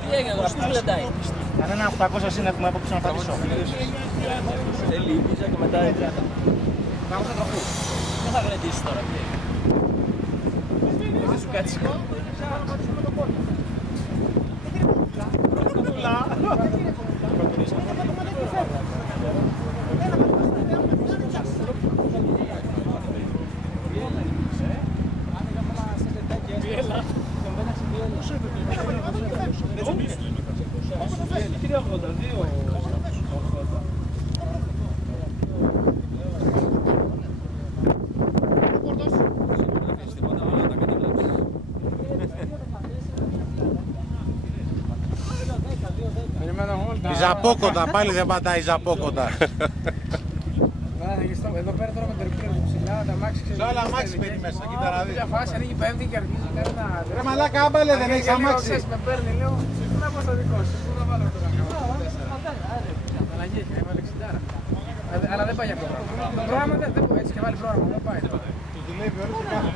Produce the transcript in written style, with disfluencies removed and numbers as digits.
Τι έγινε τώρα, ποιος γλεντάει? Κανένα 800 σύννεφουμε από πίσω να πατήσω. Θέλει η πίζα και μετά έτσι. Πάμε στο τροχού. Δεν θα γλεντήσεις τώρα, τι έγινε? Δεν σου κάτσει. Η Ζαπόκοντα, πάλι δεν πατάει η Ζαπόκοντα. Εδώ πέρα τώρα με το ρεπλέον ψηλά, τα μάξι ξέρει. Σε όλα αμάξι μπαίνει μέσα, κοίτα να δεις. Μια φάση ανοίγει πέμπτη και αρχίζει να κάνει ένα... Ρε μαλάκα, άμπαλε δεν έχεις αμάξι. Με παίρνει, λέω, πού να πάω στο δικό σου, πού να βάλω τώρα. Αναγγέλια, έβαλε 60. Αλλά δεν πάει ακόμα. Το πρόγραμμα δεν μπορεί, έτσι και βάλει πρόγραμμα, δεν πάει. Του δουλεύει όλο και κάθε.